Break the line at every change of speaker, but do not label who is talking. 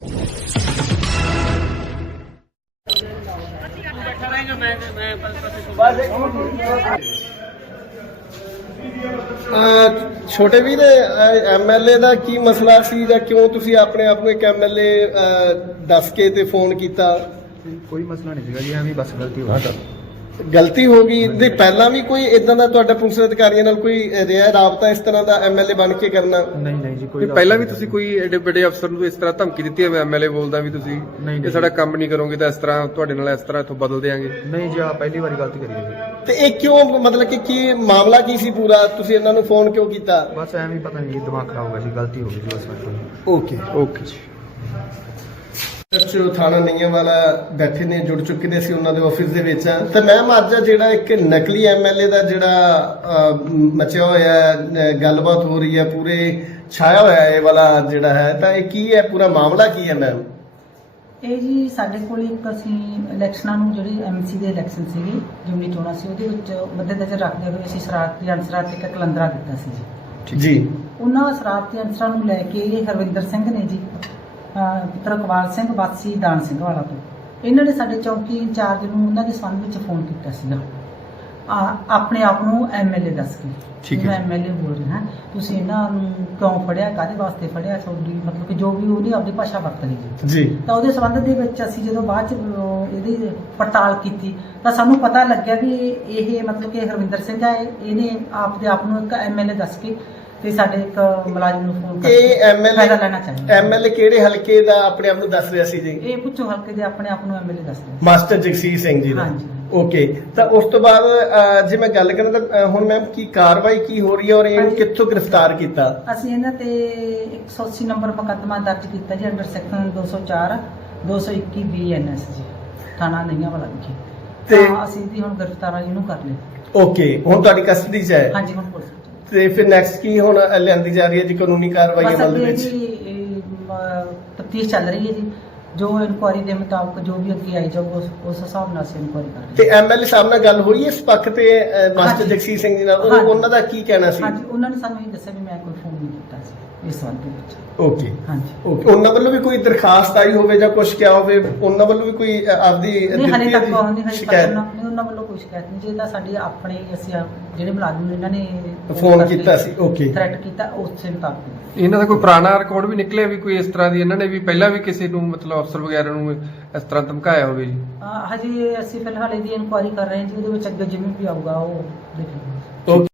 ਛੋਟੇ ਵੀਰ MLA ਦਾ ਕੀ ਮਸਲਾ ਸੀ ਜਾਂ ਕਿਉਂ ਤੁਸੀਂ ਆਪਣੇ ਆਪ ਨੂੰ ਇੱਕ MLA ਦੱਸ ਕੇ ਤੇ ਫੋਨ ਕੀਤਾ?
ਕੋਈ ਮਸਲਾ ਨਹੀਂ ਸੀਗਾ ਜੀ, ਐਵੇਂ ਬਸ ਗਲਤੀ ਹੋ ਗਈ।
ਗਲਤੀ ਹੋ ਗਈ ਤੇ ਪਹਿਲਾਂ ਵੀ ਕੋਈ ਇਦਾਂ ਦਾ ਤੁਹਾਡਾ ਪੁਲਿਸ ਅਧਿਕਾਰੀਆਂ ਨਾਲ ਕੋਈ ਰਿਹਾ ਰਾਬਤਾ ਇਸ ਤਰ੍ਹਾਂ ਦਾ MLA ਬਣ ਕੇ ਕਰਨਾ?
ਨਹੀਂ ਜੀ, ਕੋਈ
ਪਹਿਲਾਂ ਵੀ ਤੁਸੀਂ ਕੋਈ ਏਡੇ ਵੱਡੇ ਅਫਸਰ ਨੂੰ ਇਸ ਤਰ੍ਹਾਂ ਧਮਕੀ ਦਿੱਤੀ ਹੈ? MLA ਬੋਲਦਾ ਵੀ ਤੁਸੀਂ ਇਹ ਸਾਡਾ ਕੰਮ ਨਹੀਂ ਕਰੋਗੇ ਤਾਂ ਇਸ ਤਰ੍ਹਾਂ ਤੁਹਾਡੇ ਨਾਲ ਇਸ ਤਰ੍ਹਾਂ ਇੱਥੋਂ ਬਦਲ ਦੇਾਂਗੇ?
ਨਹੀਂ ਜੀ, ਆ ਪਹਿਲੀ ਵਾਰੀ ਗਲਤੀ ਕਰੀ ਹੈ ਜੀ।
ਤੇ ਇਹ ਕਿਉਂ, ਮਤਲਬ ਕਿ ਕੀ ਮਾਮਲਾ ਕੀ ਸੀ ਪੂਰਾ? ਤੁਸੀਂ ਇਹਨਾਂ ਨੂੰ ਫੋਨ ਕਿਉਂ ਕੀਤਾ?
ਬਸ ਐਵੇਂ ਪਤਾ ਨਹੀਂ, ਦਿਮਾਗ ਖਰਾਬ ਹੋ ਗਿਆ ਜੀ, ਗਲਤੀ ਹੋ ਗਈ ਜੀ ਬਸ।
ਓਕੇ ਜੀ। ਥਾਣਾ ਨਈਆਂ ਵਾਲਾ ਬੈਠੇ ਨੇ, ਜੁੜ ਚੁੱਕੇ ਨੇ, ਅਸੀਂ ਉਹਨਾਂ ਦੇ ਆਫਿਸ ਦੇ ਵਿੱਚ ਆ ਤੇ ਮੈਂ ਅੱਜ ਜਿਹੜਾ ਇੱਕ ਨਕਲੀ MLA ਦਾ ਜਿਹੜਾ ਮਚਿਆ ਹੋਇਆ ਗੱਲਬਾਤ ਹੋ ਰਹੀ ਹੈ, ਪੂਰੇ ਛਾਇਆ ਹੋਇਆ ਇਹ ਵਾਲਾ ਜਿਹੜਾ ਹੈ, ਤਾਂ ਇਹ ਕੀ ਹੈ, ਪੂਰਾ ਮਾਮਲਾ ਕੀ ਹੈ ਮੈਮ?
ਇਹ ਜੀ ਸਾਡੇ ਕੋਲ ਇੱਕ ਅਸੀਂ ਇਲੈਕਸ਼ਨਾਂ ਨੂੰ ਜਿਹੜੇ MC ਦੇ ਇਲੈਕਸ਼ਨ ਸੀਗੇ, ਜ਼ਿਮਨੀ ਚੋਣਾਂ ਸੀ, ਉਹਦੇ ਵਿੱਚ ਮੱਦੇਨਜ਼ਰ ਰੱਖਦੇ ਹੋਏ ਅਸੀਂ ਸ਼ਰਾਰਤੀ ਅਨਸਰਾਂ ਤੇ ਇੱਕ ਕਲੰਦਰਾ ਦਿੱਤਾ ਸੀ ਜੀ। ਉਹਨਾਂ ਸ਼ਰਾਰਤੀ ਅਨਸਰਾਂ ਨੂੰ ਲੈ ਕੇ ਇਹ ਹਰਵਿੰਦਰ ਸਿੰਘ ਨੇ ਜੀ, ਪੁੱਤਰ ਇਕਬਾਲ ਸਿੰਘ ਵਾਸੀ ਦਾਨ ਸਿੰਘ ਵਾਲਾ ਤੋਂ, ਇਹਨਾਂ ਨੇ ਸਾਡੇ ਚੌਕੀ ਇੰਚਾਰਜ ਨੂੰ ਉਹਨਾਂ ਦੇ ਸੰਬੰਧ ਵਿੱਚ ਫੋਨ ਕੀਤਾ ਸੀਗਾ, ਆਪਣੇ ਆਪ ਨੂੰ MLA ਦੱਸ ਕੇ। ਮੈਂ MLA ਬੋਲ ਰਿਹਾ, ਤੁਸੀਂ ਇਹਨਾਂ ਨੂੰ ਕਿਉਂ ਫੜਿਆ, ਕਾਹਦੇ ਵਾਸਤੇ ਫੜਿਆ, ਤੁਹਾਡੀ ਮਤਲਬ ਕਿ ਜੋ ਵੀ ਉਹਦੀ ਆਪਣੀ ਭਾਸ਼ਾ ਵਰਤ ਲਈ ਜੀ। ਤਾਂ ਉਹਦੇ ਸੰਬੰਧ ਦੇ ਵਿੱਚ ਅਸੀਂ ਜਦੋਂ ਬਾਅਦ ਚ ਇਹਦੀ ਪੜਤਾਲ ਕੀਤੀ ਤਾਂ ਸਾਨੂੰ ਪਤਾ ਲੱਗਿਆ ਵੀ ਇਹ ਮਤਲਬ ਕਿ ਹਰਵਿੰਦਰ ਸਿੰਘ ਹੈ, ਇਹਨੇ ਆਪਦੇ ਆਪ ਨੂੰ ਇੱਕ MLA ਦੱਸ ਕੇ ਤੇ ਸਾਡੇ ਇੱਕ ਮੁਲਾਜ਼ਮ ਨੂੰ ਫੋਨ ਕਰਕੇ ਫਾਇਦਾ ਲੈਣਾ ਚਾਹੀਦਾ।
MLA ਕਿਹੜੇ ਹਲਕੇ ਦਾ ਆਪਣੇ ਆਪ ਨੂੰ ਦੱਸ ਰਿਹਾ ਸੀ ਜੀ? ਇਹ
ਪੁੱਛੋ ਹਲਕੇ ਦੇ ਆਪਣੇ ਆਪ ਨੂੰ MLA ਦੱਸ ਰਿਹਾ
ਮਾਸਟਰ ਜਗਸੀਰ ਸਿੰਘ ਜੀ ਦਾ। ਓਕੇ, ਤਾਂ ਉਸ ਤੋਂ ਬਾਅਦ ਜੇ ਮੈਂ ਗੱਲ ਕਰਾਂ ਤਾਂ ਹੁਣ ਮੈਮ ਕੀ ਕਾਰਵਾਈ ਕੀ ਹੋ ਰਹੀ ਹੈ ਔਰ ਇਹਨੂੰ ਕਿੱਥੋਂ ਗ੍ਰਿਫਤਾਰ ਕੀਤਾ?
ਅਸੀਂ ਇਹਨਾਂ ਤੇ 180 ਨੰਬਰ ਮੁਕੱਦਮਾ ਦਰਜ ਕੀਤਾ ਜੀ, ਅੰਡਰ ਸੈਕਸ਼ਨ 204 221 BNS ਜੀ, ਥਾਣਾ ਨਈਆਂ ਵਾਲਾ ਵਿਖੇ। ਤੇ ਅਸੀਂ ਇਹਦੀ ਹੁਣ ਗ੍ਰਿਫਤਾਰੀ ਇਹਨੂੰ ਕਰ ਲਈ।
ਓਕੇ, ਹੁਣ ਤੁਹਾਡੀ ਕਸਟਡੀ 'ਚ ਹੈ?
ਹਾਂਜੀ, ਹੁਣ ਪੁਲਿਸ। ਤੇ
ਫਿਰ ਨੈਕਸਟ ਕੀ ਹੁਣ ਲਿਆਂਦੀ ਜਾ ਰਹੀ ਹੈ ਜੀ ਕਾਨੂੰਨੀ ਕਾਰਵਾਈ ਅਮਲ ਦੇ ਵਿੱਚ?
ਤਫਤੀਸ਼ ਚੱਲ ਰਹੀ ਹੈ ਜੀ, ਜੋ ਇਨਕੁਆਇਰੀ ਦੇ ਮੁਤਾਬਕ ਜੋ ਵੀ ਅੱਗੇ ਆਈ ਜਾਊ ਉਸ ਹਿਸਾਬ ਨਾਲ ਅਸੀਂ ਇਨਕੁਆਇਰੀ ਕਰ ਰਹੇ ਹਾਂ।
ਤੇ MLA ਸਾਹਿਬ ਨਾਲ ਗੱਲ ਹੋਈ ਇਸ ਪੱਖ ਤੇ ਮਾਸਟਰ ਜਗਸੀਰ ਸਿੰਘ ਜੀ ਨਾਲ? ਉਹਨਾਂ ਦਾ ਕੀ ਕਹਿਣਾ ਸੀ?
ਹਾਂਜੀ, ਉਹਨਾਂ ਨੇ ਸਾਨੂੰ ਇਹ ਦੱਸਿਆ ਵੀ ਮੈਂ ਕੋਈ ਫੋਨ ਨਹੀਂ ਕੀਤਾ ਸੀ ਇਸ ਸੰਬੰਧ ਵਿੱਚ।
ਓਕੇ
ਹਾਂਜੀ,
ਓਕੇ। ਉਹਨਾਂ ਵੱਲੋਂ ਵੀ ਕੋਈ ਦਰਖਾਸਤ ਆਈ ਹੋਵੇ ਜਾਂ ਕੁਝ ਕਿਹਾ ਹੋਵੇ? ਉਹਨਾਂ ਵੱਲੋਂ ਵੀ ਕੋਈ ਆਪਦੀ
ਹਲੇ ਤੱਕ ਸ਼ਿਕਾਇਤ ਨਹੀਂ, ਉਹਨਾਂ ਵੱਲੋਂ ਕੋਈ ਸ਼ਿਕਾਇਤ ਨਹੀਂ ਜੀ। ਤਾਂ ਸਾਡੇ ਆਪਣੇ ਅਸੀਂ ਜਿਹੜੇ ਮੁਲਾਜ਼ਮ ਨੇ ਇਹਨਾਂ ਨੇ
ਫੋਨ ਕੀਤਾ ਸੀ। ਓਕੇ,
ਥ੍ਰੈਟ ਕੀਤਾ, ਉਸੇ ਮੁਤਾਬਕ।
ਇਹਨਾਂ ਦਾ ਕੋਈ ਪੁਰਾਣਾ ਰਿਕਾਰਡ ਵੀ ਨਿਕਲਿਆ ਵੀ ਕੋਈ ਇਸ ਤਰ੍ਹਾਂ ਦੀ ਇਹਨਾਂ ਨੇ ਵੀ ਪਹਿਲਾਂ ਵੀ ਕਿਸੇ ਨੂੰ ਮਤਲਬ ਅਫਸਰ ਵਗੈਰਾ ਨੂੰ ਇਸ ਤਰ੍ਹਾਂ ਧਮਕਾਇਆ ਹੋਵੇ ਜੀ?
ਹਜੇ ਅਸੀਂ ਫਿਲਹਾਲ ਇਹਦੀ ਇਨਕੁਆਇਰੀ ਕਰ ਰਹੇ ਹਾਂ ਜੀ, ਉਹਦੇ ਵਿੱਚ ਅੱਗੇ ਜਿਵੇਂ ਵੀ ਆਊਗਾ ਉਹ ਦੇਖਾਂਗੇ।